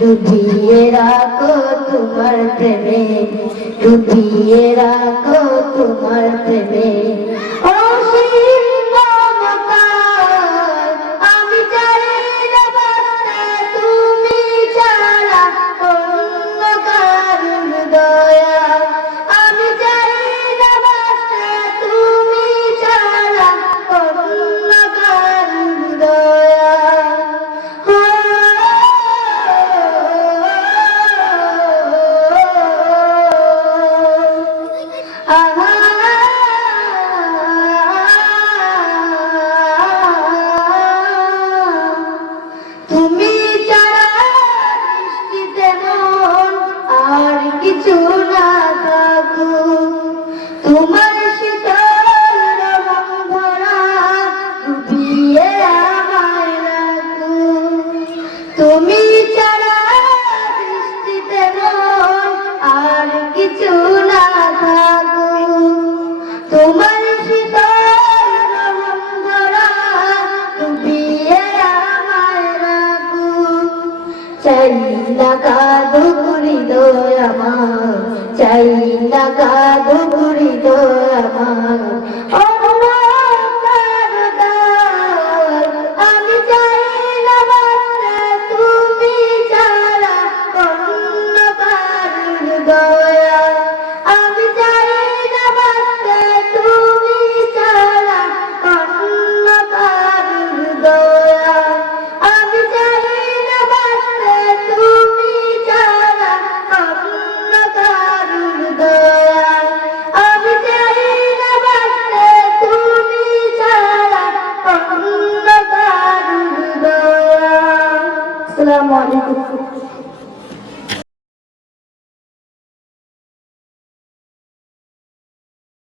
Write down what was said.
ডুবিয়ে রাখো তোমার প্রেমে ডুবিয়ে রাখো তোমার প্রেমে। চোখ চাইলা কাদো করিল আমার। চাইলা কাদো করিল আমার। আসসালামু আলাইকুম।